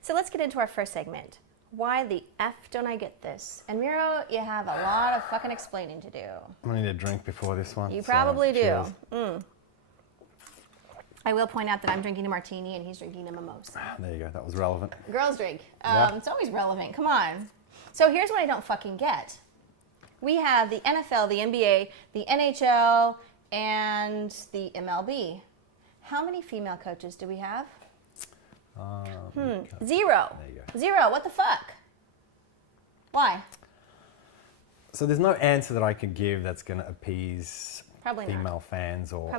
So let's get into our first segment. Why the F don't I get this? And Miro, you have a lot of fucking explaining to do. I'm gonna need a drink before this one. You probably do. Cheers. I will point out that I'm drinking a martini and he's drinking a mimosa. There you go, that was relevant. Girls drink. Yeah. It's always relevant. Come on. So here's what I don't fucking get. We have the NFL, the NBA, the NHL, and the MLB. How many female coaches do we have? Zero. There you go. Zero. What the fuck? Why? So there's no answer that I could give that's going to appease Probably not. female fans or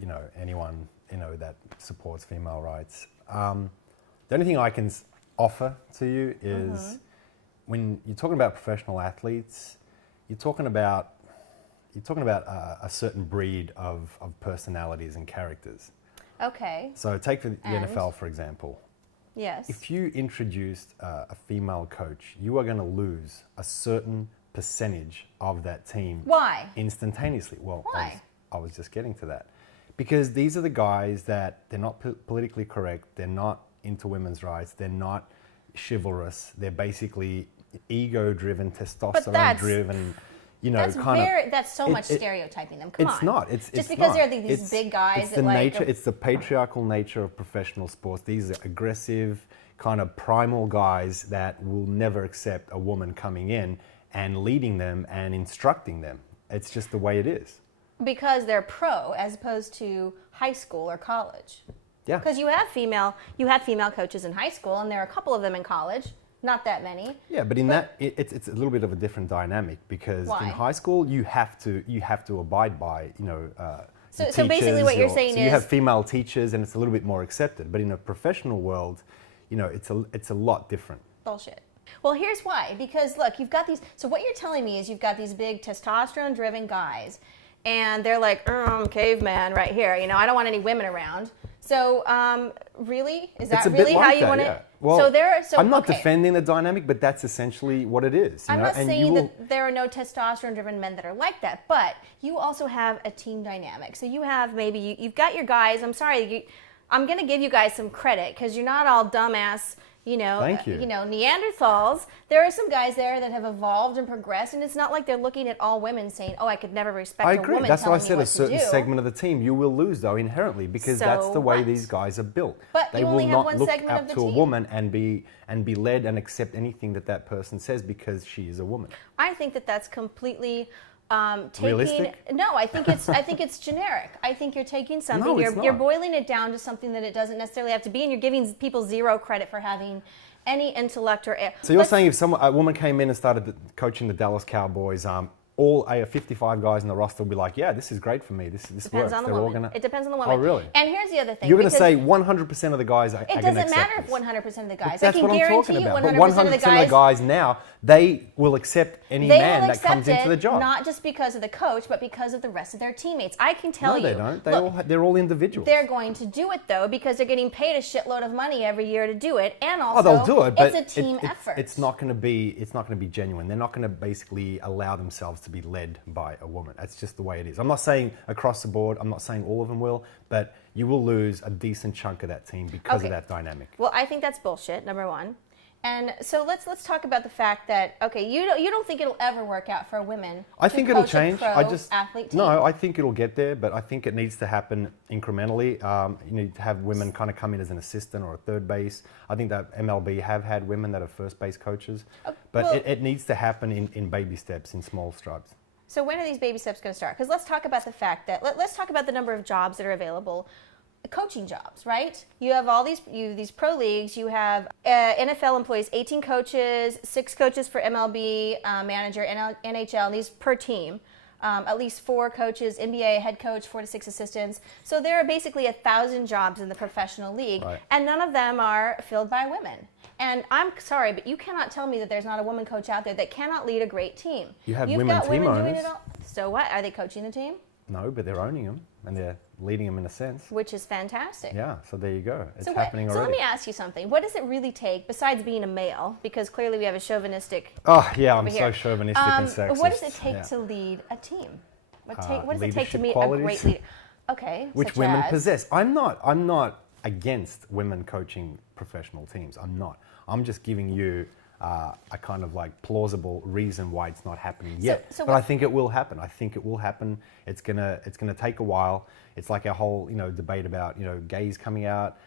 you know, anyone, you know, that supports female rights. The only thing I can offer to you is when you're talking about professional athletes, you're talking about a certain breed of personalities and characters. Okay. So take the NFL, for example. Yes. If you introduced a female coach, you are going to lose a certain percentage of that team. Why? Instantaneously. Well, Why? I was just getting to that. Because these are the guys that they're not politically correct, they're not into women's rights, they're not chivalrous, they're basically ego-driven, testosterone-driven, you know, that's so much stereotyping them. Come on. It's not. Just because they're these big guys. It's the nature. It's the patriarchal nature of professional sports. These are aggressive, kind of primal guys that will never accept a woman coming in and leading them and instructing them. It's just the way it is. Because they're pro, as opposed to high school or college. Yeah. Because you have female coaches in high school, and there are a couple of them in college. Not that many. Yeah, but it's a little bit of a different dynamic because Why? in high school you have to abide by, you know. So basically what you're saying is you have female teachers and it's a little bit more accepted, but in a professional world, you know, it's a lot different. Bullshit. Well, here's why. Because look, you've got these. So what you're telling me is you've got these big testosterone-driven guys, and they're like, caveman right here. You know, I don't want any women around. So, really? Is that really how you want it? Well, so I'm not defending the dynamic, but that's essentially what it is. I'm not saying that there are no testosterone-driven men that are like that, but you also have a team dynamic. So you have you've got your guys. I'm sorry, I'm going to give you guys some credit because you're not all dumbass. Thank you. Neanderthals. There are some guys there that have evolved and progressed, and it's not like they're looking at all women saying, "Oh, I could never respect a woman." I agree. That's why I said a certain segment of the team you will lose though inherently because that's the way these guys are built. But they you only will have not one look segment up of the to a team. woman and be led and accept anything that person says because she is a woman. I think that's completely. Realistic? No, I think it's generic. I think you're taking something, you're boiling it down to something that it doesn't necessarily have to be, and you're giving people zero credit for having any intellect or. So you're saying if a woman came in and started coaching the Dallas Cowboys, all 55 guys in the roster will be like, yeah, this is great for me. This Depends works. on the They're all woman. gonna. It depends on the woman. Oh, really? And here's the other thing. You're going to say 100% of the guys are going to accept It doesn't matter if this. 100% of the guys. That's I can what I'm guarantee talking you about. 100% But 100% of the guys now, they will accept any man that comes into the job. Not just because of the coach, but because of the rest of their teammates. I can tell you. No, they don't. They're all individuals. They're going to do it though because they're getting paid a shitload of money every year to do it, and also they'll do it, but it's a team effort. It's not going to be genuine. They're not going to basically allow themselves to be led by a woman. That's just the way it is. I'm not saying across the board. I'm not saying all of them will, but you will lose a decent chunk of that team because of that dynamic. Well, I think that's bullshit. Number one. And so let's talk about the fact that you don't think it'll ever work out for women. I think it'll change. Athlete team. No, I think it'll get there, but I think it needs to happen incrementally. You need to have women kind of come in as an assistant or a third base. I think that MLB have had women that are first base coaches, but it needs to happen in baby steps, in small strides. So when are these baby steps going to start? Because let's talk about the fact that let's talk about the number of jobs that are available. Coaching jobs, right? You have all these pro leagues. You have NFL employees, 18 coaches, 6 coaches for MLB manager, NHL, these per team. At least 4 coaches, NBA head coach, 4 to 6 assistants. So there are basically 1,000 jobs in the professional league, and none of them are filled by women. And I'm sorry, but you cannot tell me that there's not a woman coach out there that cannot lead a great team. You've got women team doing owners. it all. So what? Are they coaching the team? No, but they're owning them and they're leading them in a sense. Which is fantastic. Yeah, so there you go. It's already. happening So let me ask you something. What does it really take, besides being a male, because clearly we have a chauvinistic... Oh, yeah, I'm here. so chauvinistic and sexist. What does it take to lead a team? What does it take to be a great leader? Okay, which women possess. I'm not against women coaching professional teams. I'm not. I'm just giving you a kind of like plausible reason why it's not happening yet. So but I think it will happen. I think it will happen. It's gonna take a while. It's like our whole debate about gays coming out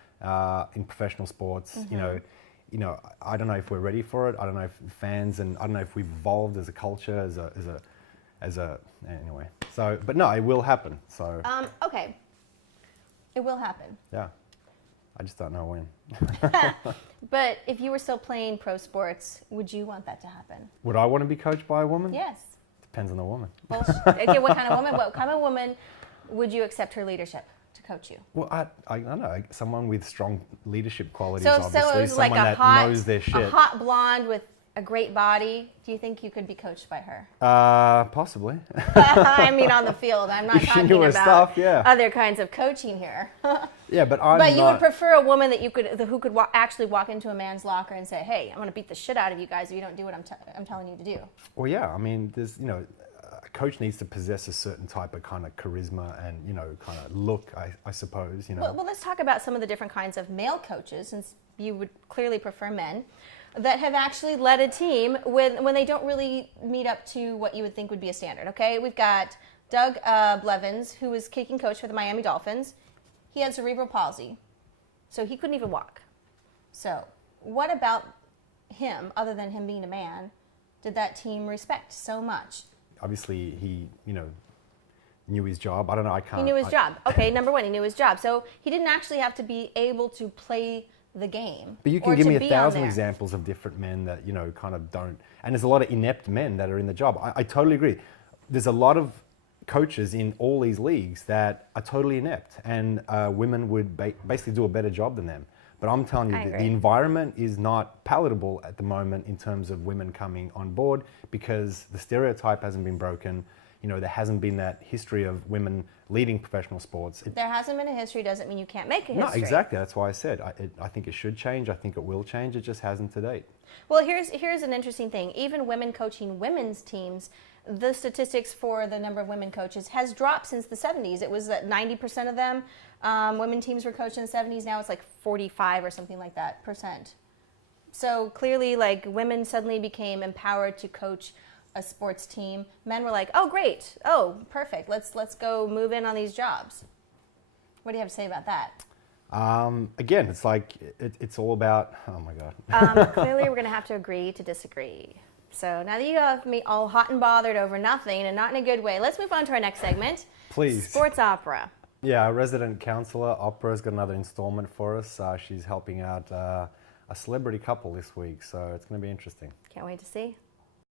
in professional sports. I don't know if we're ready for it. I don't know if fans, and I don't know if we've evolved as a culture, as a anyway. So, but no, it will happen. So okay, it will happen. yeah, I just don't know when. But if you were still playing pro sports, would you want that to happen? Would I want to be coached by a woman? Yes. Depends on the woman. Well, okay, what kind of woman? What kind of woman would you accept her leadership to coach you? Well, I don't know. Someone with strong leadership qualities, So obviously. it was like someone a that hot, knows their shit. a hot blonde with a great body. Do you think you could be coached by her? Possibly. I mean, on the field. I'm not If she talking knew her about stuff, yeah. other kinds of coaching here. Yeah, but I'm But you not. would prefer a woman that who could actually walk into a man's locker and say, "Hey, I'm going to beat the shit out of you guys if you don't do what I'm telling you to do." Well, yeah. I mean, there's a coach needs to possess a certain type of kind of charisma and kind of look. I suppose. Well, let's talk about some of the different kinds of male coaches, since you would clearly prefer men, that have actually led a team when they don't really meet up to what you would think would be a standard. Okay, we've got Doug Blevins, who was kicking coach for the Miami Dolphins. He had cerebral palsy, so he couldn't even walk. So what about him, other than him being a man, did that team respect so much? Obviously, he knew his job. I don't know. I can't. He knew his job. Okay, number one, he knew his job. So he didn't actually have to be able to play the game. But you can or give to me be on 1,000 there. examples of different men that kind of don't. And there's a lot of inept men that are in the job. I totally agree. There's a lot of coaches in all these leagues that are totally inept, and women would basically do a better job than them. But I'm telling you, I the agree. environment is not palatable at the moment in terms of women coming on board, because the stereotype hasn't been broken. There hasn't been that history of women leading professional sports. There hasn't been a history doesn't mean you can't make a history. No, exactly. That's why I said I think it should change. I think it will change. It just hasn't to date. Well, here's an interesting thing. Even women coaching women's teams, the statistics for the number of women coaches has dropped since the 70s. It was at 90% of them. Women teams were coached in the 70s. Now it's like 45 or something like that %. So clearly, like, women suddenly became empowered to coach a sports team. Men were like, "Oh, great. Oh, perfect. Let's go move in on these jobs." What do you have to say about that? Again, it's like it's all about. Oh my God. Clearly, we're going to have to agree to disagree. So now that you have me all hot and bothered over nothing, and not in a good way, let's move on to our next segment. Please. Sports opera. Yeah, our resident counselor, Opera's got another installment for us. She's helping out a celebrity couple this week, so it's going to be interesting. Can't wait to see.